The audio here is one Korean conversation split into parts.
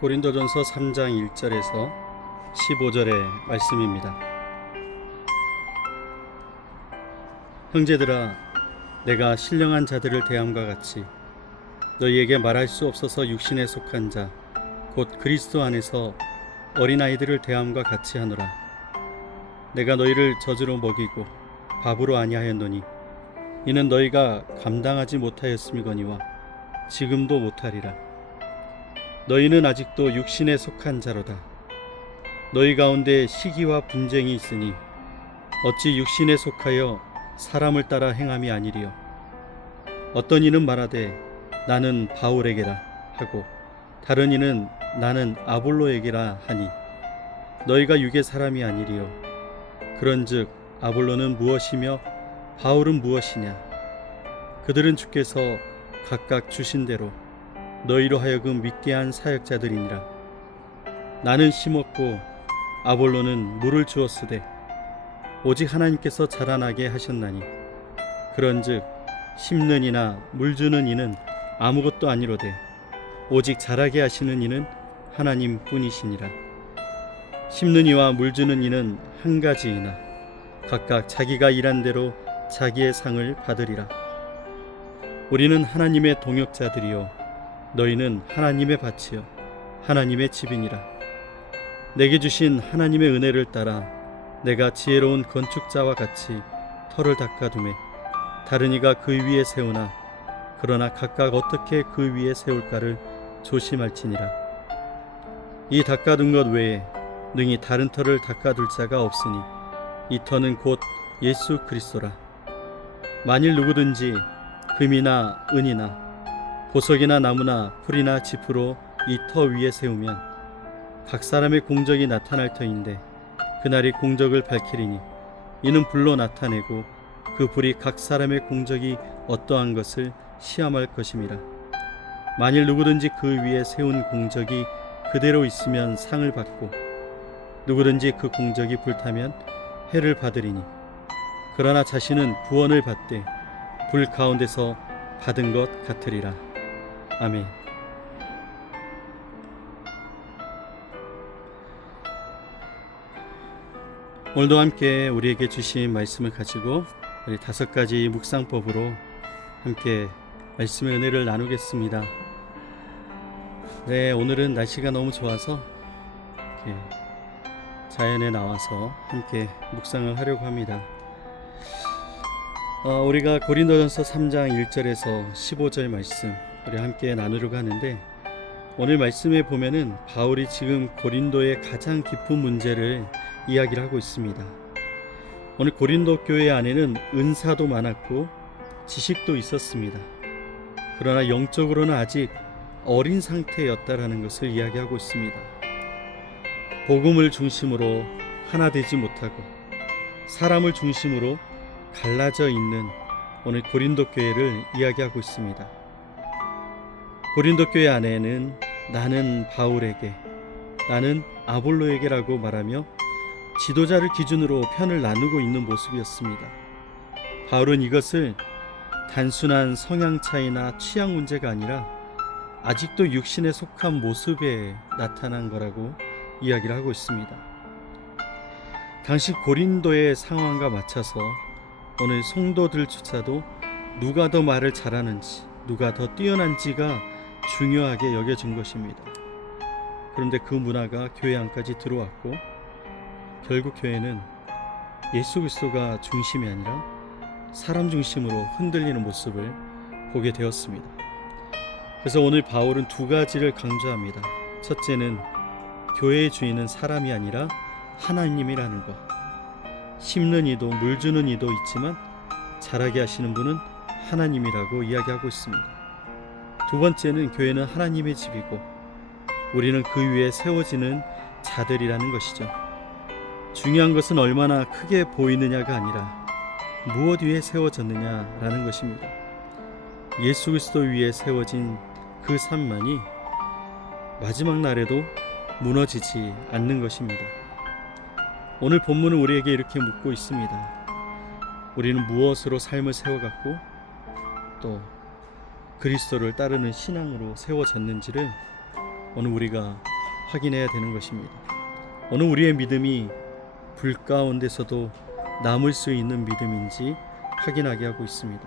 고린도전서 3장 1절에서 15절의 말씀입니다. 형제들아, 내가 신령한 자들을 대함과 같이 너희에게 말할 수 없어서 육신에 속한 자 곧 그리스도 안에서 어린아이들을 대함과 같이 하노라. 내가 너희를 젖으로 먹이고 밥으로 아니하였노니 이는 너희가 감당하지 못하였음이거니와 지금도 못하리라. 너희는 아직도 육신에 속한 자로다. 너희 가운데 시기와 분쟁이 있으니 어찌 육신에 속하여 사람을 따라 행함이 아니리요. 어떤 이는 말하되 나는 바울에게라 하고 다른 이는 나는 아볼로에게라 하니 너희가 육의 사람이 아니리요. 그런즉 아볼로는 무엇이며 바울은 무엇이냐? 그들은 주께서 각각 주신 대로 너희로 하여금 믿게 한 사역자들이니라. 나는 심었고 아볼로는 물을 주었으되 오직 하나님께서 자라나게 하셨나니 그런즉 심는 이나 물 주는 이는 아무것도 아니로되 오직 자라게 하시는 이는 하나님 뿐이시니라. 심는 이와 물 주는 이는 한 가지이나 각각 자기가 일한 대로 자기의 상을 받으리라. 우리는 하나님의 동역자들이요 너희는 하나님의 밭이요 하나님의 집이니라. 내게 주신 하나님의 은혜를 따라 내가 지혜로운 건축자와 같이 터를 닦아두매 다른 이가 그 위에 세우나 그러나 각각 어떻게 그 위에 세울까를 조심할지니라. 이 닦아둔 것 외에 능히 다른 터를 닦아둘 자가 없으니 이 터는 곧 예수 그리스도라. 만일 누구든지 금이나 은이나 보석이나 나무나 풀이나 짚으로 이 터 위에 세우면 각 사람의 공적이 나타날 터인데 그날이 공적을 밝히리니 이는 불로 나타내고 그 불이 각 사람의 공적이 어떠한 것을 시험할 것임이라. 만일 누구든지 그 위에 세운 공적이 그대로 있으면 상을 받고 누구든지 그 공적이 불타면 해를 받으리니 그러나 자신은 구원을 받되 불 가운데서 받은 것 같으리라. 아멘. 오늘도 함께 우리에게 주신 말씀을 가지고 우리 5가지 묵상법으로 함께 말씀의 은혜를 나누겠습니다. 네, 오늘은 날씨가 너무 좋아서 이렇게 자연에 나와서 함께 묵상을 하려고 합니다. 우리가 고린도전서 3장 1절에서 15절 말씀 우리 함께 나누려고 하는데 오늘 말씀에 보면은 바울이 지금 고린도의 가장 깊은 문제를 이야기를 하고 있습니다. 오늘 고린도 교회 안에는 은사도 많았고 지식도 있었습니다. 그러나 영적으로는 아직 어린 상태였다라는 것을 이야기하고 있습니다. 복음을 중심으로 하나 되지 못하고 사람을 중심으로 갈라져 있는 오늘 고린도 교회를 이야기하고 있습니다. 고린도 교회 안에는 나는 바울에게, 나는 아볼로에게라고 말하며 지도자를 기준으로 편을 나누고 있는 모습이었습니다. 바울은 이것을 단순한 성향 차이나 취향 문제가 아니라 아직도 육신에 속한 모습에 나타난 거라고 이야기를 하고 있습니다. 당시 고린도의 상황과 맞춰서 오늘 성도들조차도 누가 더 말을 잘하는지, 누가 더 뛰어난지가 중요하게 여겨진 것입니다. 그런데 그 문화가 교회 안까지 들어왔고 결국 교회는 예수 그리스도가 중심이 아니라 사람 중심으로 흔들리는 모습을 보게 되었습니다. 그래서 오늘 바울은 2가지를 강조합니다. 첫째는 교회의 주인은 사람이 아니라 하나님이라는 것. 심는 이도 물 주는 이도 있지만 자라게 하시는 분은 하나님이라고 이야기하고 있습니다. 2번째는 교회는 하나님의 집이고 우리는 그 위에 세워지는 자들이라는 것이죠. 중요한 것은 얼마나 크게 보이느냐가 아니라 무엇 위에 세워졌느냐라는 것입니다. 예수 그리스도 위에 세워진 그 삶만이 마지막 날에도 무너지지 않는 것입니다. 오늘 본문은 우리에게 이렇게 묻고 있습니다. 우리는 무엇으로 삶을 세워갔고 또 그리스도를 따르는 신앙으로 세워졌는지를 오늘 우리가 확인해야 되는 것입니다. 오늘 우리의 믿음이 불 가운데서도 남을 수 있는 믿음인지 확인하게 하고 있습니다.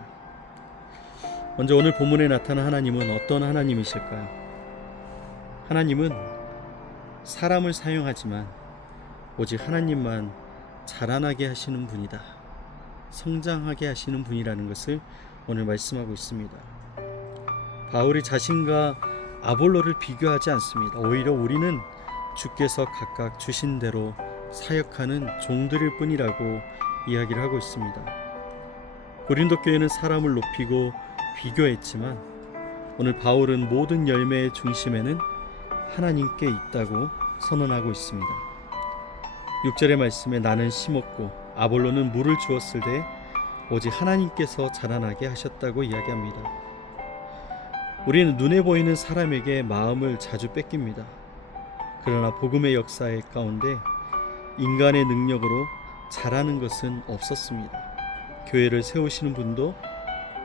먼저 오늘 본문에 나타난 하나님은 어떤 하나님이실까요? 하나님은 사람을 사용하지만 오직 하나님만 자라나게 하시는 분이다. 성장하게 하시는 분이라는 것을 오늘 말씀하고 있습니다. 바울이 자신과 아볼로를 비교하지 않습니다. 오히려 우리는 주께서 각각 주신 대로 사역하는 종들일 뿐이라고 이야기를 하고 있습니다. 고린도 교회는 사람을 높이고 비교했지만 오늘 바울은 모든 열매의 중심에는 하나님께 있다고 선언하고 있습니다. 6절의 말씀에 나는 심었고 아볼로는 물을 주었을 때 오직 하나님께서 자라나게 하셨다고 이야기합니다. 우리는 눈에 보이는 사람에게 마음을 자주 뺏깁니다. 그러나 복음의 역사의 가운데 인간의 능력으로 자라는 것은 없었습니다. 교회를 세우시는 분도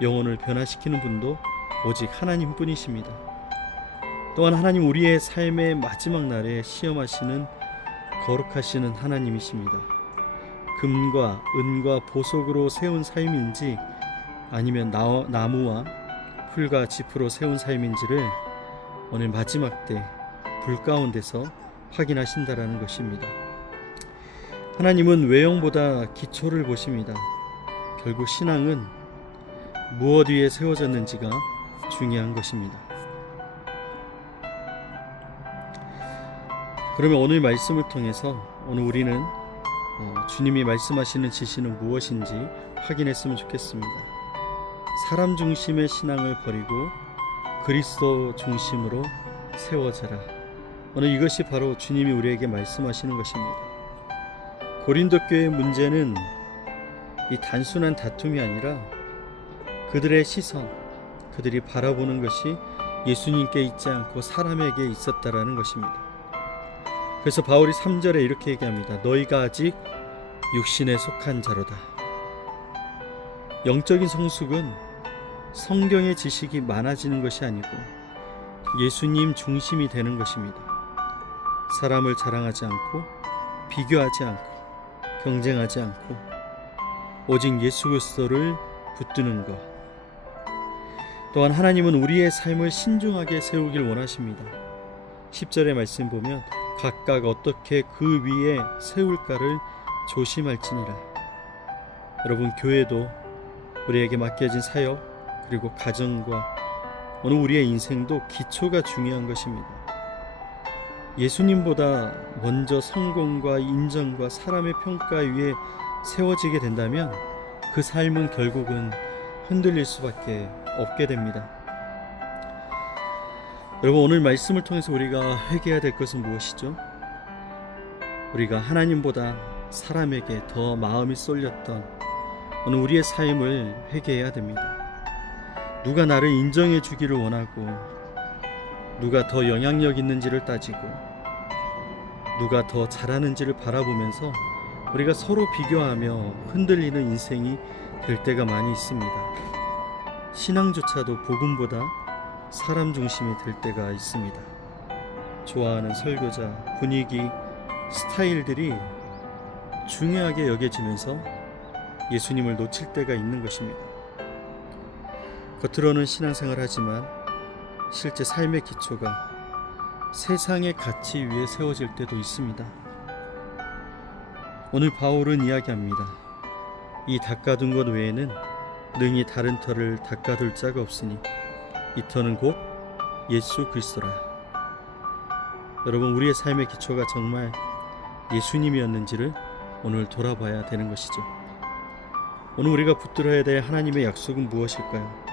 영혼을 변화시키는 분도 오직 하나님뿐이십니다. 또한 하나님 우리의 삶의 마지막 날에 시험하시는 거룩하시는 하나님이십니다. 금과 은과 보석으로 세운 삶인지 아니면 나무와 풀과 짚으로 세운 삶인지를 오늘 마지막 때 불 가운데서 확인하신다라는 것입니다. 하나님은 외형보다 기초를 보십니다. 결국 신앙은 무엇 위에 세워졌는지가 중요한 것입니다. 그러면 오늘 말씀을 통해서 오늘 우리는 주님이 말씀하시는 지시는 무엇인지 확인했으면 좋겠습니다. 사람 중심의 신앙을 버리고 그리스도 중심으로 세워져라. 오늘 이것이 바로 주님이 우리에게 말씀하시는 것입니다. 고린도 교회의 문제는 이 단순한 다툼이 아니라 그들의 시선, 그들이 바라보는 것이 예수님께 있지 않고 사람에게 있었다라는 것입니다. 그래서 바울이 3절에 이렇게 얘기합니다. 너희가 아직 육신에 속한 자로다. 영적인 성숙은 성경의 지식이 많아지는 것이 아니고 예수님 중심이 되는 것입니다. 사람을 자랑하지 않고 비교하지 않고 경쟁하지 않고 오직 예수 그리스도를 붙드는 것. 또한 하나님은 우리의 삶을 신중하게 세우길 원하십니다. 10절의 말씀 보면 각각 어떻게 그 위에 세울까를 조심할지니라. 여러분, 교회도 우리에게 맡겨진 사역 그리고 가정과 오늘 우리의 인생도 기초가 중요한 것입니다. 예수님보다 먼저 성공과 인정과 사람의 평가 위에 세워지게 된다면 그 삶은 결국은 흔들릴 수밖에 없게 됩니다. 여러분, 오늘 말씀을 통해서 우리가 회개해야 될 것은 무엇이죠? 우리가 하나님보다 사람에게 더 마음이 쏠렸던 오늘 우리의 삶을 회개해야 됩니다. 누가 나를 인정해 주기를 원하고 누가 더 영향력 있는지를 따지고 누가 더 잘하는지를 바라보면서 우리가 서로 비교하며 흔들리는 인생이 될 때가 많이 있습니다. 신앙조차도 복음보다 사람 중심이 될 때가 있습니다. 좋아하는 설교자, 분위기, 스타일들이 중요하게 여겨지면서 예수님을 놓칠 때가 있는 것입니다. 겉으로는 신앙생활 하지만 실제 삶의 기초가 세상의 가치 위에 세워질 때도 있습니다. 오늘 바울은 이야기합니다. 이 닦아둔 것 외에는 능히 다른 터를 닦아둘 자가 없으니 이 터는 곧 예수 그리스도라. 여러분, 우리의 삶의 기초가 정말 예수님이었는지를 오늘 돌아봐야 되는 것이죠. 오늘 우리가 붙들어야 될 하나님의 약속은 무엇일까요?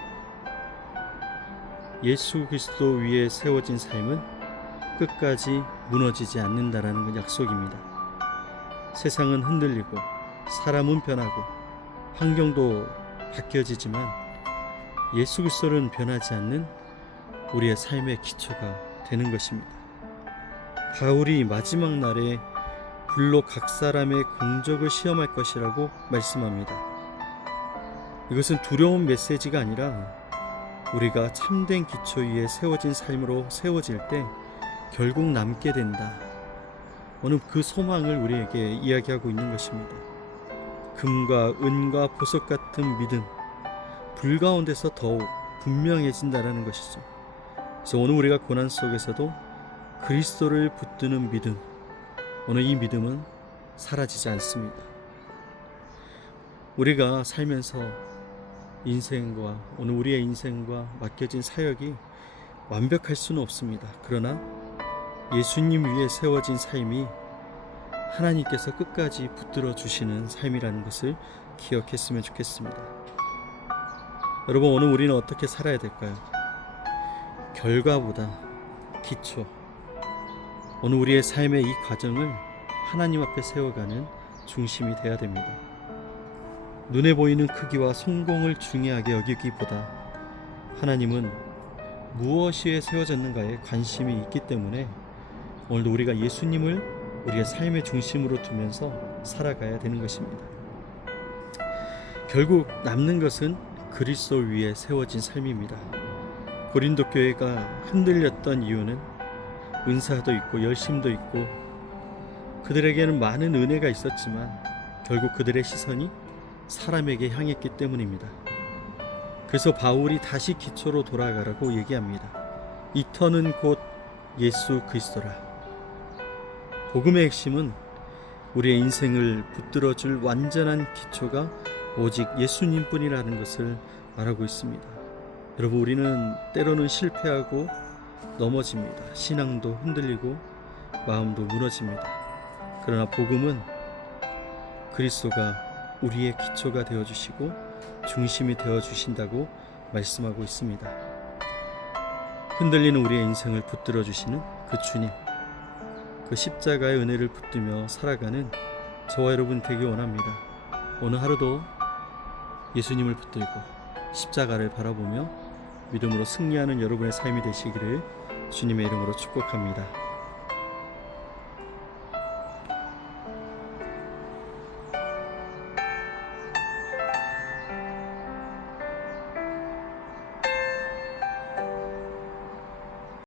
예수 그리스도 위에 세워진 삶은 끝까지 무너지지 않는다라는 약속입니다. 세상은 흔들리고 사람은 변하고 환경도 바뀌어지지만 예수 그리스도는 변하지 않는 우리의 삶의 기초가 되는 것입니다. 바울이 마지막 날에 불로 각 사람의 공적을 시험할 것이라고 말씀합니다. 이것은 두려운 메시지가 아니라 우리가 참된 기초 위에 세워진 삶으로 세워질 때 결국 남게 된다. 오늘 그 소망을 우리에게 이야기하고 있는 것입니다. 금과 은과 보석 같은 믿음, 불 가운데서 더욱 분명해진다라는 것이죠. 그래서 오늘 우리가 고난 속에서도 그리스도를 붙드는 믿음, 오늘 이 믿음은 사라지지 않습니다. 우리가 살면서 인생과 오늘 우리의 인생과 맡겨진 사역이 완벽할 수는 없습니다. 그러나 예수님 위에 세워진 삶이 하나님께서 끝까지 붙들어 주시는 삶이라는 것을 기억했으면 좋겠습니다. 여러분, 오늘 우리는 어떻게 살아야 될까요? 결과보다 기초, 오늘 우리의 삶의 이 과정을 하나님 앞에 세워가는 중심이 되어야 됩니다. 눈에 보이는 크기와 성공을 중요하게 여기기보다 하나님은 무엇이 세워졌는가에 관심이 있기 때문에 오늘도 우리가 예수님을 우리의 삶의 중심으로 두면서 살아가야 되는 것입니다. 결국 남는 것은 그리스도 위에 세워진 삶입니다. 고린도 교회가 흔들렸던 이유는 은사도 있고 열심도 있고 그들에게는 많은 은혜가 있었지만 결국 그들의 시선이 사람에게 향했기 때문입니다. 그래서 바울이 다시 기초로 돌아가라고 얘기합니다. 이 터는 곧 예수 그리스도라. 복음의 핵심은 우리의 인생을 붙들어줄 완전한 기초가 오직 예수님뿐이라는 것을 말하고 있습니다. 여러분, 우리는 때로는 실패하고 넘어집니다. 신앙도 흔들리고 마음도 무너집니다. 그러나 복음은 그리스도가 우리의 기초가 되어주시고 중심이 되어주신다고 말씀하고 있습니다. 흔들리는 우리의 인생을 붙들어 주시는 그 주님, 그 십자가의 은혜를 붙들며 살아가는 저와 여러분 되기 원합니다. 오늘 하루도 예수님을 붙들고 십자가를 바라보며 믿음으로 승리하는 여러분의 삶이 되시기를 주님의 이름으로 축복합니다.